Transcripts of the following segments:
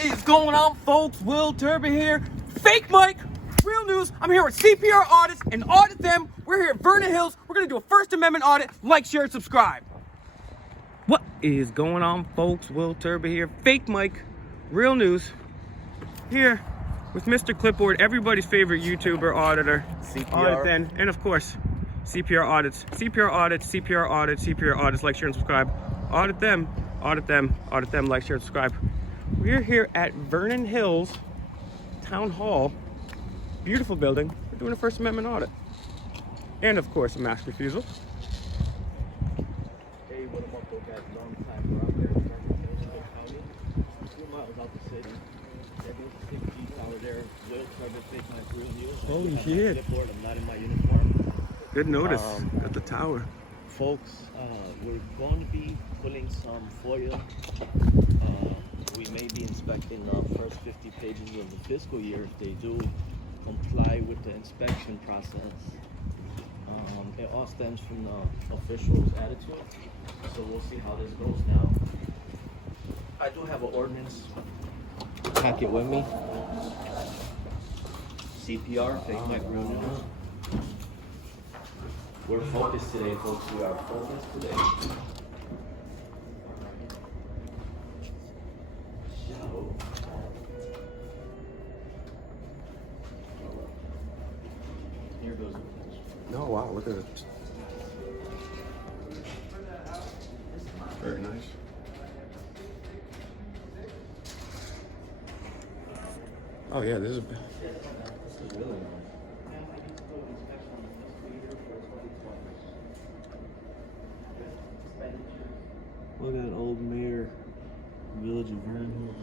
What is going on, folks? Will Turber here. Fake Mike, real news. I'm here with CPR Audits and Audit Them. We're here at Vernon Hills. We're going to do a First Amendment audit. Like, share, and subscribe. What is going on, folks? Will Turber here. Fake Mike, real news. Here with Mr. Clipboard, everybody's favorite YouTuber auditor. CPR. Audit Them. And of course, CPR Audits. CPR Audits, CPR Audits, CPR Audits. Like, share, and subscribe. Audit Them. Audit Them. Audit Them. Like, share, and subscribe. We're here at Vernon Hills Town Hall. Beautiful building. We're doing a First Amendment audit. And of course, a mask refusal. Hey, what about those guys? Long time we're out there in Vernon County, 2 miles out the city. They're doing 6 G's out there. Will Turber, Fake Mike, real news. Holy I'm shit. Clipboard. I'm not in my uniform. Good notice at the tower. Folks, we're going to be pulling some FOIA. We may be inspecting the first 50 pages of the fiscal year if they do comply with the inspection process. It all stems from the official's attitude, so we'll see how this goes now. I do have an ordinance packet with me. CPR, Fake Mike, real news. We're focused today, folks. We are focused today. So, here goes. Oh wow, look at it. Very nice. Oh yeah, this is Really nice. Look at old mayor, village of Vernon.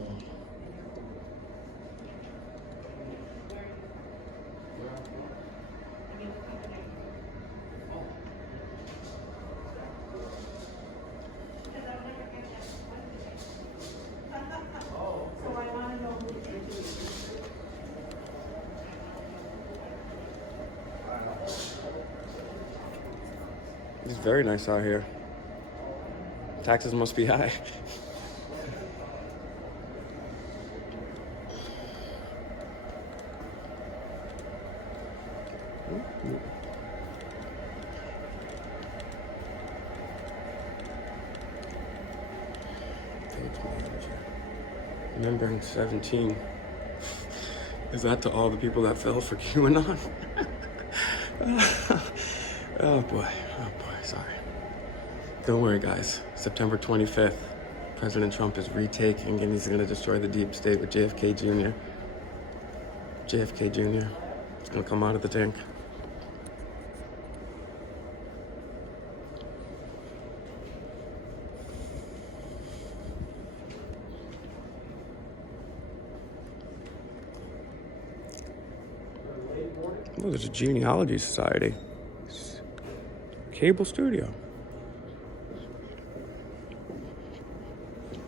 It's very nice out here. Taxes must be high. Remembering 17. Is that to all the people that fell for QAnon? Oh boy, sorry. Don't worry, guys. September 25th, President Trump is retaking and he's going to destroy the deep state with JFK Jr. JFK Jr. It's going to come out of the tank. Oh, there's a genealogy society. Cable studio.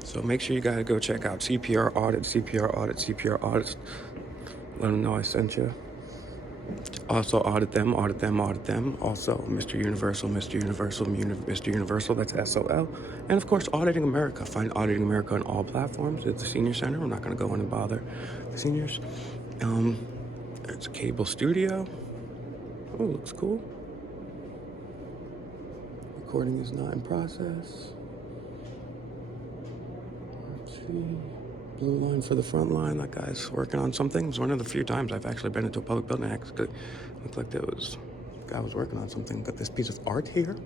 So make sure you guys go check out CPR Audit, CPR Audit, CPR Audits. Let them know I sent you. Also Audit Them, Audit Them, Audit Them. Also Mr. Universal, Mr. Universal, Mr. Universal, that's SOL. And of course, Auditing America. Find Auditing America on all platforms. It's the Senior Center. I'm not going to go in and bother the seniors. It's a cable studio. Oh, looks cool. Recording is not in process. Let's see. Blue line for the front line. That guy's working on something. It's one of the few times I've actually been into a public building. It looked like the guy was working on something. Got this piece of art here.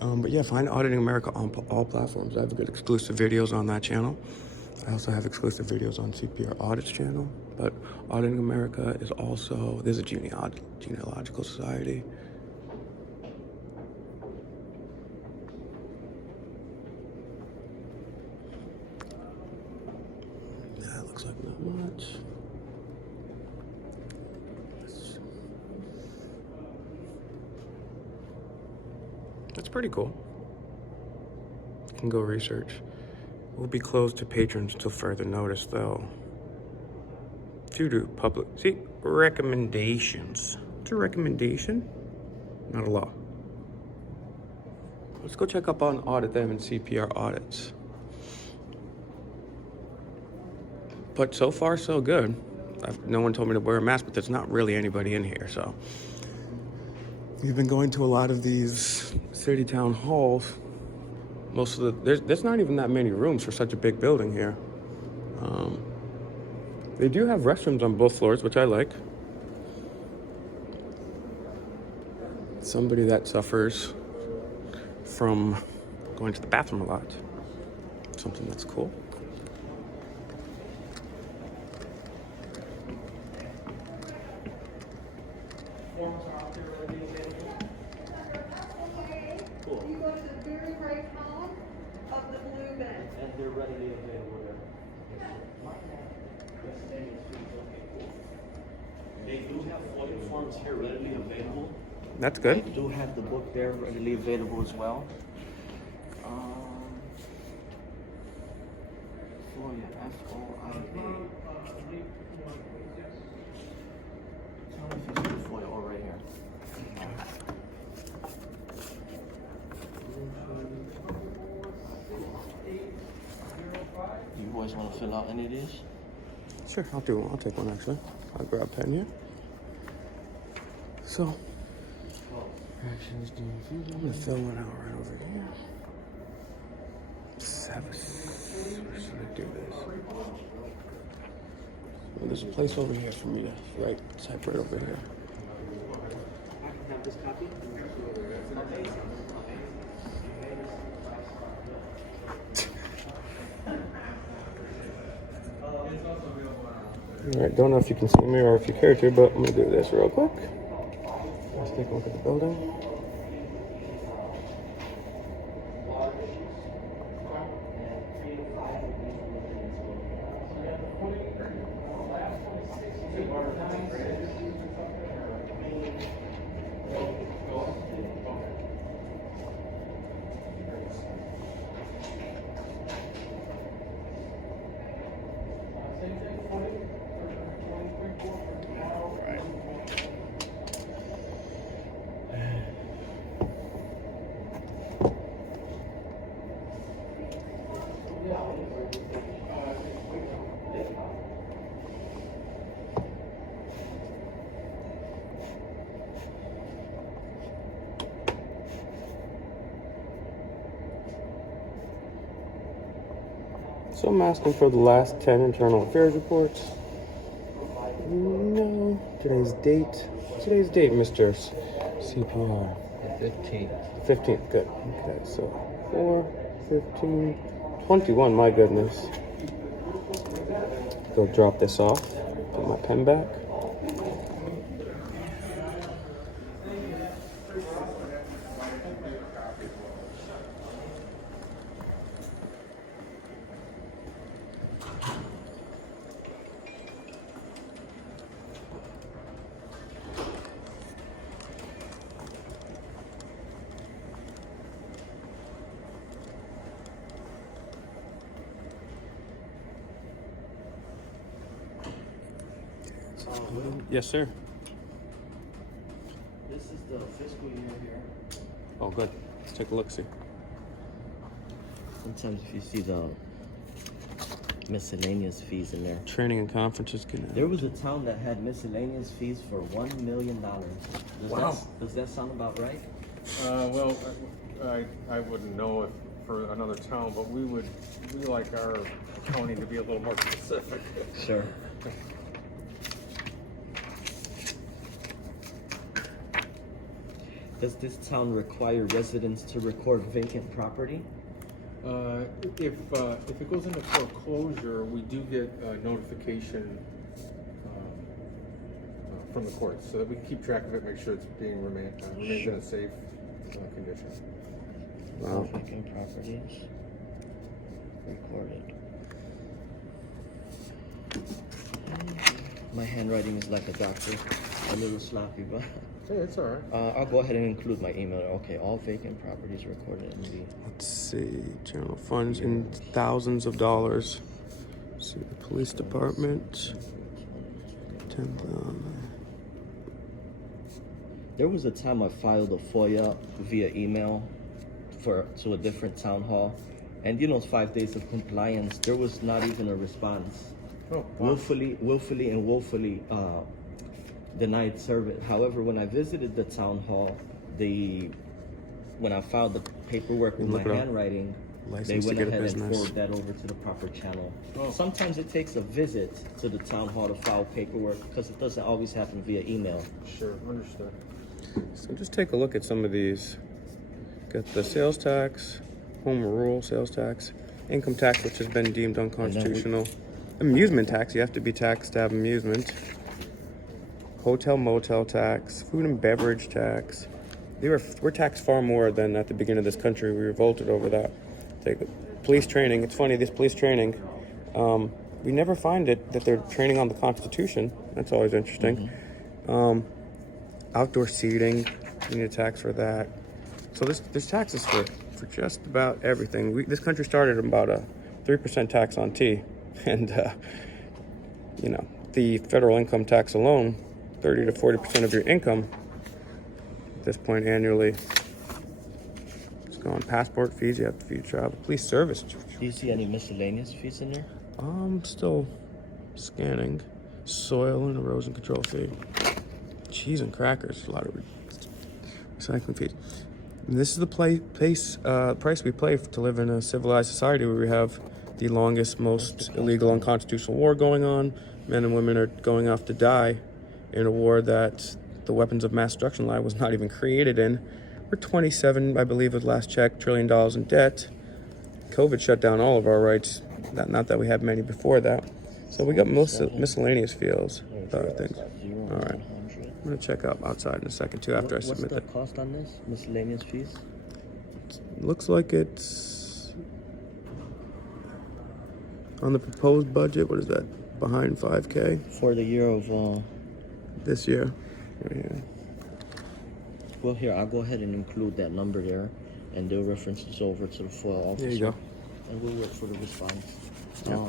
But yeah, find Auditing America on all platforms. I have good exclusive videos on that channel. I also have exclusive videos on CPR Audits channel. But Auditing America is also, there's a genealogical society. That looks like not much. That's pretty cool. You can go research. Will be closed to patrons until further notice, though. Due to public, see, recommendations. It's a recommendation, not a law. Let's go check up on Audit Them and CPR Audits. But so far, so good. No one told me to wear a mask, but there's not really anybody in here, so. We've been going to a lot of these city town halls. Most of there's not even that many rooms for such a big building here. They do have restrooms on both floors, which I like. Somebody that suffers from going to the bathroom a lot. Something that's cool. Cool. You go to the very right column of the blue bed. And they're readily available there. They do have FOIA forms here readily available. That's I good. do have the book there readily available as well. FOIA, F-O-I-A. Tell me if you see the FOIA all right here. You boys want to fill out any of these? Sure, I'll do one. I'll take one actually. I'll grab a pen here. So, I'm gonna fill one out right over here. Where should I do this? Well, there's a place over here for me to type right over here. I can have this copy. All right, don't know if you can see me or if you care to, but I'm gonna do this real quick. Let's take a look at the building. So I'm asking for the last 10 internal affairs reports. No. Today's date, Mr. CPR. The 15th. 15th, good. Okay, so 4, 15, 21, my goodness. Go drop this off. Put my pen back. Yes, sir. This is the fiscal year here. Oh, good. Let's take a look, see. Sometimes if you see the miscellaneous fees in there. Training and conferences. There was a town that had miscellaneous fees for $1 million. Does that sound about right? Well, I wouldn't know if for another town, but we like our accounting to be a little more specific. Sure. Does this town require residents to record vacant property? If it goes into foreclosure, we do get a notification from the courts, so that we can keep track of it, make sure it's being remains in a safe condition. Wow. Vacant properties recorded. My handwriting is like a doctor, a little sloppy, but Hey, it's all right. I'll go ahead and include my email. Okay, all vacant properties recorded in the. Let's see. General funds in thousands of dollars. Let's see, the police department. 10,000. There was a time I filed a FOIA via email to a different town hall, and 5 days of compliance. There was not even a response. Oh, wow. willfully and woefully denied service. However, when I visited the town hall, when I filed the paperwork with my Look it up. handwriting, they License to went get a ahead and business. forwarded that over to the proper channel. Oh. Sometimes it takes a visit to the town hall to file paperwork because it doesn't always happen via email. Sure, understood. So just take a look at some of these. Got the sales tax, home or rural sales tax, income tax, which has been deemed unconstitutional, amusement tax, you have to be taxed to have amusement, hotel motel tax, food and beverage tax. We're taxed far more than at the beginning of this country. We revolted over that. Take police training. It's funny, this police training, we never find it that they're training on the Constitution. That's always interesting. Outdoor seating, we need a tax for that. So there's taxes for just about everything. This country started about a 3% tax on tea, and you know, the federal income tax alone, 30 to 40% of your income at this point annually. It's going passport fees. You have to fee travel, police service. Do you see any miscellaneous fees in there? I'm still scanning. Soil and erosion control fee. Cheese and crackers. A lot of recycling fees. And this is the price we pay to live in a civilized society where we have the longest, most illegal, unconstitutional war going on. Men and women are going off to die in a war that the weapons of mass destruction lie was not even created in. We're 27, I believe, at last check, $1 trillion in debt. COVID shut down all of our rights. Not that we had many before that. So we got miscellaneous things. All right. I'm gonna check out outside in a second too after I submit that. What's the cost on this? Miscellaneous fees? Looks like it's on the proposed budget. What is that? Behind 5K For the year of this year. Right here. well, here, I'll go ahead and include that number there, and they'll reference this over to the FOIL officer. There you go. And we'll wait for the response. Yeah.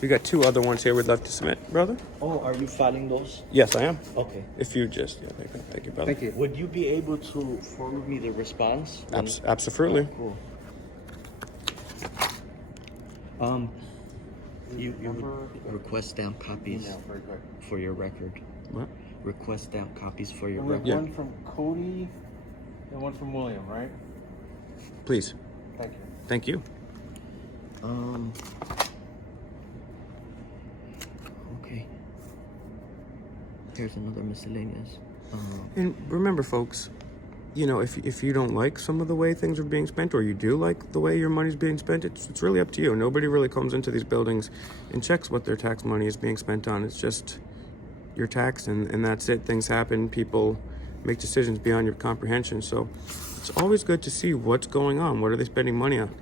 We got 2 other ones here we'd love to submit, brother. Oh, are you filing those? Yes, I am. Okay. If you just, thank you, brother. Thank you. Would you be able to forward me the response? Absolutely. Cool. You would request stamp copies Email, very good. for your record. What? Request stamp copies for your And we have record. Yeah. one from Cody and one from William, right? Please. Thank you. Thank you. Okay. Here's another miscellaneous. And remember, folks, you know, if you don't like some of the way things are being spent, or you do like the way your money's being spent, it's really up to you. Nobody really comes into these buildings and checks what their tax money is being spent on. It's just your tax, and that's it. Things happen. People make decisions beyond your comprehension. So it's always good to see what's going on. What are they spending money on?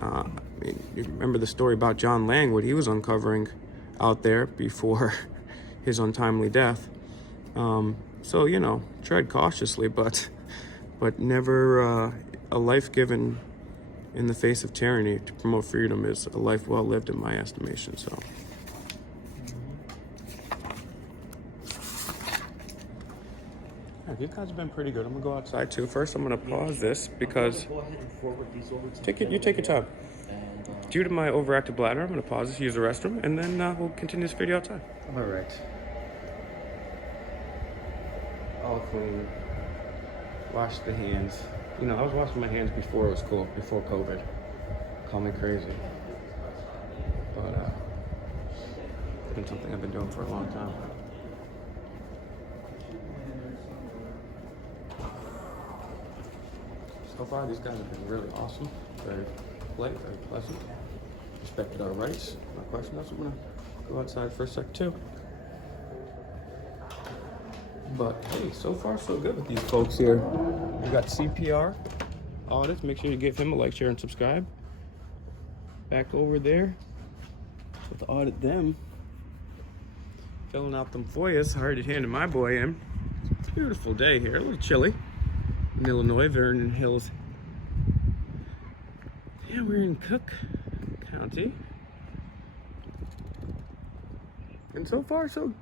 I mean, you remember the story about John Lang, what he was uncovering out there before his untimely death. So, you know, tread cautiously, but never a life given in the face of tyranny to promote freedom is a life well lived in my estimation. So yeah, you guys have been pretty good. I'm gonna go outside too. First, I'm gonna pause this because Go ahead and forward these over to you take your time. And, Due to my overactive bladder, I'm gonna pause this, use the restroom, and then we'll continue this video outside. All right. All clean. Wash the hands. You know, I was washing my hands before it was cool, before COVID. Call me crazy. But it's been something I've been doing for a long time. So far, these guys have been really awesome. Very polite, very pleasant. Respected our rights. No question. That's what I'm gonna go outside for a sec too. But hey, so far so good with these folks here. We got CPR, Audit. Make sure you give him a like, share, and subscribe. Back over there with Audit them. Filling out them FOIAs. I already handed my boy in. It's a beautiful day here. A little chilly in Illinois, Vernon Hills. Yeah, we're in Cook County. And so far so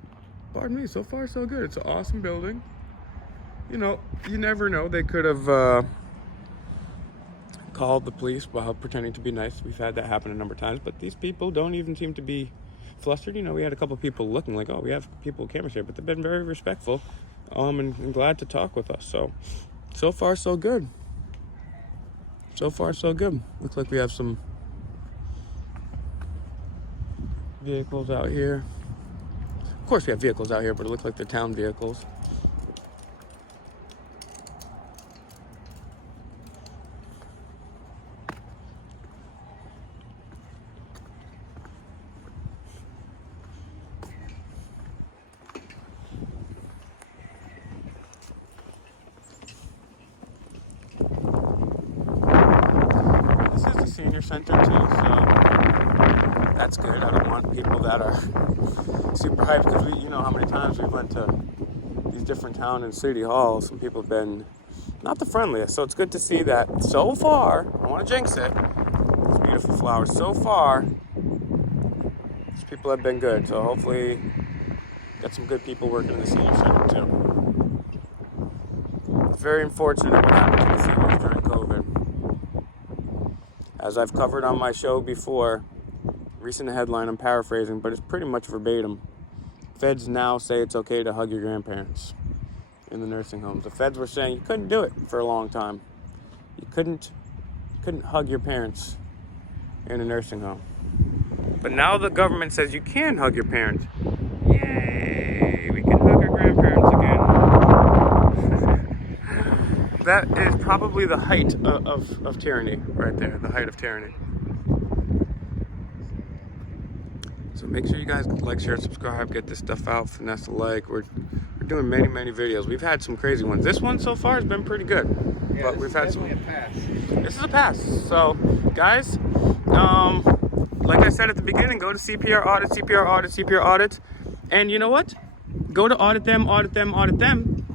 good. It's an awesome building. You know, you never know. They could have called the police while pretending to be nice. We've had that happen a number of times, but these people don't even seem to be flustered. You know, we had a couple people looking like, oh, we have people with cameras here, but they've been very respectful, and glad to talk with us. So far so good. So far so good. Looks like we have some vehicles out here. Of course we have vehicles out here, but it looks like they're town vehicles. This is the senior center too, so that's good. I don't want people that are super hyped, because you know how many times we've went to these different town and city halls. Some people have been not the friendliest, so it's good to see that so far. I don't want to jinx it. These beautiful flowers. So far, these people have been good. So hopefully, get some good people working in the senior center too. It's very unfortunate what happened to the seniors during COVID. As I've covered on my show before, recent headline, I'm paraphrasing, but it's pretty much verbatim. Feds now say it's okay to hug your grandparents in the nursing homes. The feds were saying you couldn't do it for a long time. You couldn't hug your parents in a nursing home. But now the government says you can hug your parents. Yay! We can hug our grandparents again. That is probably the height of tyranny right there. The height of tyranny. So make sure you guys like, share, subscribe, get this stuff out, finesse a like. We're doing many videos. We've had some crazy ones. This one so far has been pretty good. Yeah, but we've had some. a pass. This is a pass. So guys, like I said at the beginning, go to CPR Audit, CPR Audit, CPR Audit. And you know what? Go to Audit them, Audit them, Audit them.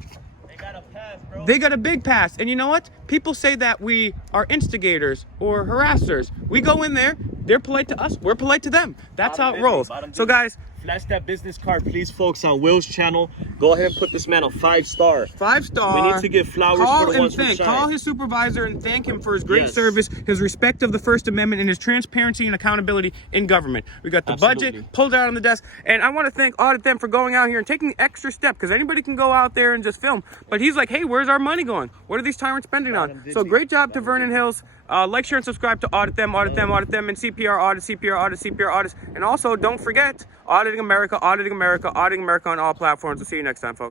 They got a pass, bro. They got a big pass. And you know what? People say that we are instigators or harassers. We go in there, they're polite to us, we're polite to them. That's how it rolls. So guys, flash that business card, please, folks, on Will's channel. Go ahead and put this man a 5-star. 5-star. We need to give flowers for the ones who shine. Call his supervisor and thank him for his great Yes. service, his respect of the First Amendment, and his transparency and accountability in government. We got the Absolutely. budget pulled out on the desk, and I want to thank Audit them for going out here and taking the extra step, because anybody can go out there and just film. But he's like, hey, where's our money going? What are these tyrants spending on? So great job to Vernon Hills. Like, share, and subscribe to Audit them, Audit them, Audit them, and CPR Audit, CPR Audit, CPR Audit. And also, don't forget, Auditing America, Auditing America, Auditing America on all platforms. We'll see you next time, folks.